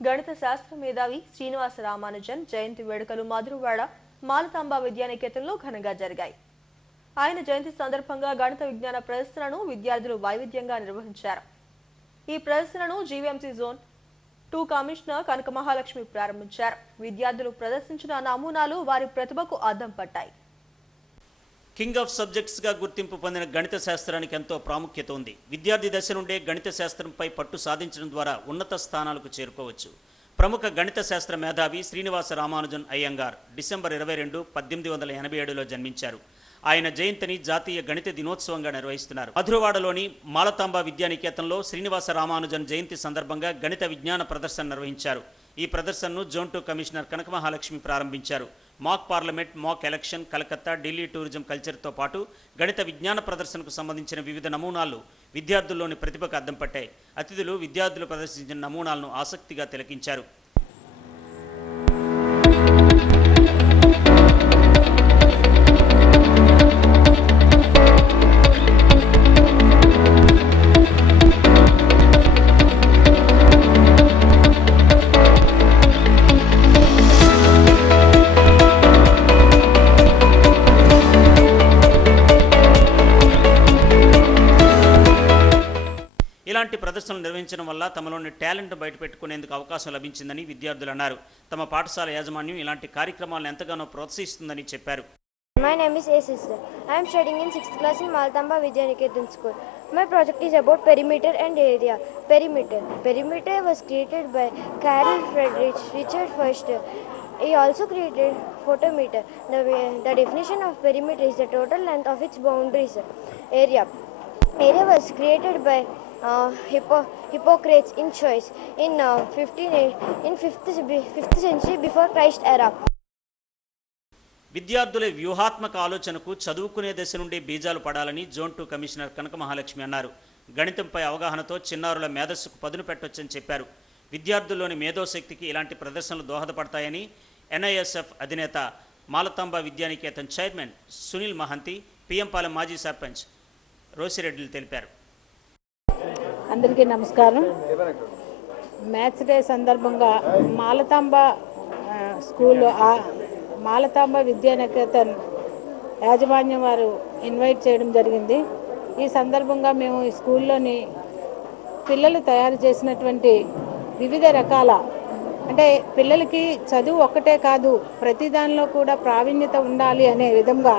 గణిత శాస్త్ర మేధావి శ్రీనివాస రామానుజన్ జయంతి వేడుకలు మధురవాడ మాలతాంబ విద్యానికేతన్లో ఘనంగా జరిగాయి. ఆయన జయంతి సందర్భంగా గణిత విజ్ఞాన ప్రదర్శనను విద్యార్థులు వైవిధ్యంగా నిర్వహించారు. ఈ ప్రదర్శనను GVMC zone two commissioner Kanaka Mahalakshmi ప్రారంభించారు. విద్యార్థులు ప్రదర్శించిన నమూనాలు వారి ప్రతిభకు అద్దం పట్టాయి. కింగ్ ఆఫ్ సబ్జెక్ట్స్గా గుర్తింపు పొందిన గణిత శాస్త్రానికి ఎంతో ప్రాముఖ్యత ఉంది. విద్యార్థి దశ నుండే గణిత శాస్త్రంపై పట్టు సాధించడం ద్వారా ఉన్నత స్థానాలకు చేరుకోవచ్చు. ప్రముఖ గణిత శాస్త్ర మేధావి శ్రీనివాస రామానుజన్ అయ్యంగార్ డిసెంబర్ ఇరవై రెండు పద్దెనిమిది వందల ఎనభై ఏడులో జన్మించారు. ఆయన జయంతిని జాతీయ గణిత దినోత్సవంగా నిర్వహిస్తున్నారు. మధురవాడలోని మాలతాంబ విద్యానికేతన్లో శ్రీనివాస రామానుజన్ జయంతి సందర్భంగా గణిత విజ్ఞాన ప్రదర్శన నిర్వహించారు. ఈ ప్రదర్శనను zone two commissioner Kanaka Mahalakshmi ప్రారంభించారు. Mock parliament mock election Calcutta Delhi tourism కల్చర్తో పాటు గణిత విజ్ఞాన ప్రదర్శనకు సంబంధించిన వివిధ నమూనాలు విద్యార్థుల్లోని ప్రతిభకు అద్దం పట్టాయి. అతిథులు విద్యార్థులు ప్రదర్శించిన నమూనాలను ఆసక్తిగా తిలకించారు. ప్రదర్శనలు నిర్వహించడం వల్ల తమలోని టాలెంట్ బయటపెట్టుకునేందుకు అవకాశం లభించిందని విద్యార్థులు అన్నారు తమ పాఠశాల యాజమాన్యం ఇలాంటి కార్యక్రమాలను ఎంతగానో ప్రోత్సహిస్తుందని చెప్పారు My name is A Sister. I am studying in 6th class in Maltamba Vidyaniketan School. My project is about perimeter and area. Perimeter. Perimeter was created by Carol Friedrich Richard Foster. He also created photometer. The, the definition of perimeter is the total length of its boundaries. Area. Area was created by uh, Hippo, Hippocrates in choice. In uh, 15, in 5th, 5th century before Christ era. విద్యార్థుల వ్యూహాత్మక ఆలోచనకు చదువుకునే దశ నుండి బీజాలు పడాలని zone two commissioner Kanaka Mahalakshmi అన్నారు. గణితంపై అవగాహనతో చిన్నారుల మేధస్సుకు పదును పెట్టొచ్చని చెప్పారు. విద్యార్థుల్లోని మేధోశక్తికి ఇలాంటి ప్రదర్శనలు దోహదపడతాయని ఎన్ఐఎస్ఎఫ్ అధినేత మాలతాంబ విద్యానికేతన్ చైర్మన్ సునీల్ మహంతి పిఎంపాలెం మాజీ సర్పంచ్ రోసిరెడ్డిలు తెలిపారు. అందరికీ నమస్కారం. మ్యాథ్స్ డే సందర్భంగా మాలతాంబ స్కూల్ మాలతాంబ విద్యానికేతన్ యాజమాన్యం వారు ఇన్వైట్ చేయడం జరిగింది. ఈ సందర్భంగా మేము ఈ స్కూల్లోని పిల్లలు తయారు చేసినటువంటి వివిధ రకాల అంటే పిల్లలకి చదువు ఒక్కటే కాదు ప్రతి దానిలో కూడా ప్రావీణ్యత ఉండాలి అనే విధంగా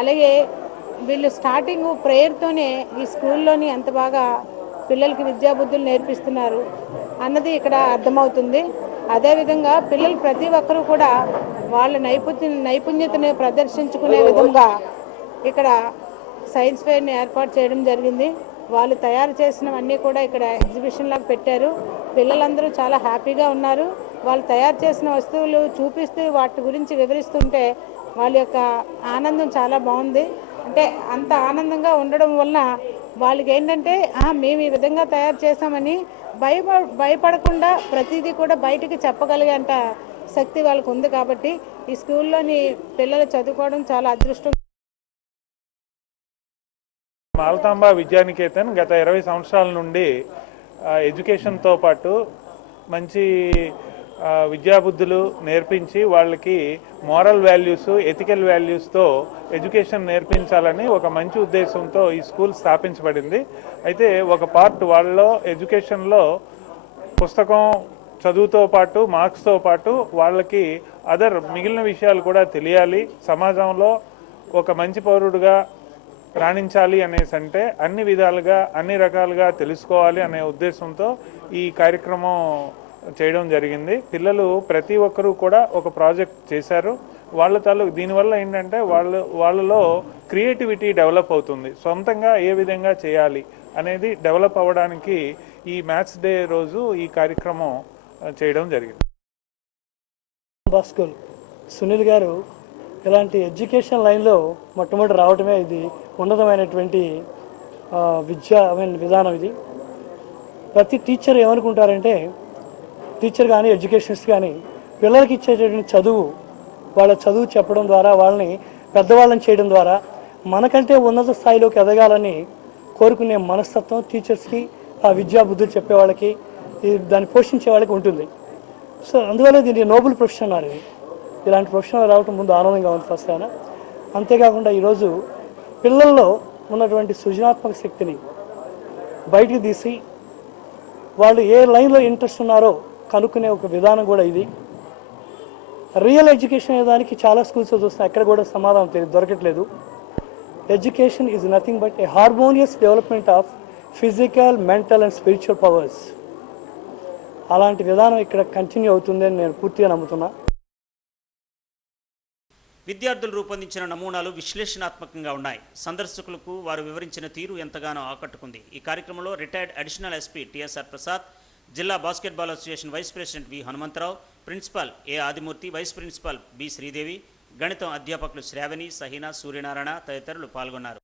అలాగే వీళ్ళు స్టార్టింగ్ ప్రేయర్తోనే ఈ స్కూల్లోని ఎంత బాగా పిల్లలకి విద్యాబుద్ధులు నేర్పిస్తున్నారు అన్నది ఇక్కడ అర్థమవుతుంది. అదేవిధంగా పిల్లలు ప్రతి ఒక్కరూ కూడా వాళ్ళ నైపుణ్య నైపుణ్యతను ప్రదర్శించుకునే విధంగా ఇక్కడ సైన్స్ ఫెయిర్ని ఏర్పాటు చేయడం జరిగింది. వాళ్ళు తయారు చేసినవన్నీ కూడా ఇక్కడ ఎగ్జిబిషన్ లాగా పెట్టారు. పిల్లలందరూ చాలా హ్యాపీగా ఉన్నారు. వాళ్ళు తయారు చేసిన వస్తువులు చూపిస్తూ వాటి గురించి వివరిస్తుంటే వాళ్ళ యొక్క ఆనందం చాలా బాగుంది. అంటే అంత ఆనందంగా ఉండడం వలన వాళ్ళకి ఏంటంటే మేము ఈ విధంగా తయారు చేసామని భయప భయపడకుండా ప్రతిదీ కూడా బయటికి చెప్పగలిగేంత శక్తి వాళ్ళకు ఉంది కాబట్టి ఈ స్కూల్లోని పిల్లలు చదువుకోవడం చాలా అదృష్టం. మాలతాంబ విద్యానికేతన్ గత ఇరవై సంవత్సరాల నుండి ఎడ్యుకేషన్తో పాటు మంచి విద్యాబుద్ధులు నేర్పించి వాళ్ళకి మోరల్ వాల్యూస్ ఎథికల్ వాల్యూస్తో ఎడ్యుకేషన్ నేర్పించాలని ఒక మంచి ఉద్దేశంతో ఈ స్కూల్ స్థాపించబడింది. అయితే ఒక పార్ట్ వాళ్ళలో ఎడ్యుకేషన్లో పుస్తకం చదువుతో పాటు మార్క్స్తో పాటు వాళ్ళకి అదర్ మిగిలిన విషయాలు కూడా తెలియాలి. సమాజంలో ఒక మంచి పౌరుడుగా రాణించాలి అనేసి అంటే అన్ని విధాలుగా అన్ని రకాలుగా తెలుసుకోవాలి అనే ఉద్దేశంతో ఈ కార్యక్రమం చేయడం జరిగింది. పిల్లలు ప్రతి ఒక్కరూ కూడా ఒక ప్రాజెక్ట్ చేశారు. వాళ్ళ తాలూకు దీనివల్ల ఏంటంటే వాళ్ళు వాళ్ళలో క్రియేటివిటీ డెవలప్ అవుతుంది. సొంతంగా ఏ విధంగా చేయాలి అనేది డెవలప్ అవ్వడానికి ఈ మ్యాథ్స్ డే రోజు ఈ కార్యక్రమం చేయడం జరిగింది. భాస్కర్ సునీల్ గారు ఇలాంటి ఎడ్యుకేషన్ లైన్లో మొట్టమొదటి రావడమే ఇది ఉన్నతమైనటువంటి విద్య విద్యా విధానం ఇది. ప్రతి టీచర్ ఏమనుకుంటారంటే టీచర్ కానీ ఎడ్యుకేషనిస్ట్ కానీ పిల్లలకి ఇచ్చేటటువంటి చదువు వాళ్ళ చదువు చెప్పడం ద్వారా వాళ్ళని పెద్దవాళ్ళని చేయడం ద్వారా మనకంటే ఉన్నత స్థాయిలోకి ఎదగాలని కోరుకునే మనస్తత్వం టీచర్స్కి ఆ విద్యా బుద్ధులు చెప్పే వాళ్ళకి దాన్ని పోషించే వాళ్ళకి ఉంటుంది. సో అందువల్ల దీన్ని నోబుల్ ప్రొఫెషన్ అన్నారు ఇది. ఇలాంటి ప్రొఫెషన్ రావటం ముందు ఆనందంగా ఉంది ఫస్ట్ ఆయన. అంతేకాకుండా ఈరోజు పిల్లల్లో ఉన్నటువంటి సృజనాత్మక శక్తిని బయటికి తీసి వాళ్ళు ఏ లైన్లో ఇంట్రెస్ట్ ఉన్నారో కనుక్కునే ఒక విధానం కూడా ఇది. రియల్ ఎడ్యుకేషన్ అనే దానికి చాలా స్కూల్స్ చూస్తున్నాయి ఎక్కడ కూడా సమాధానం తెలియదు దొరకట్లేదు. Education is nothing but a harmonious development of physical mental and spiritual powers అలాంటి విధానం ఇక్కడ కంటిన్యూ అవుతుందని నేను పూర్తిగా నమ్ముతున్నా. విద్యార్థులు రూపొందించిన నమూనాలు విశ్లేషణాత్మకంగా ఉన్నాయి. సందర్శకులకు వారు వివరించిన తీరు ఎంతగానో ఆకట్టుకుంది. ఈ కార్యక్రమంలో retired additional SP TSR Prasad జిల్లా basketball association vice president V Hanumantharao principal A Adimurthy vice principal B Sridevi గణితం అధ్యాపకులు శ్రావణి సహీనా సూర్యనారాయణ తదితరులు పాల్గొన్నారు.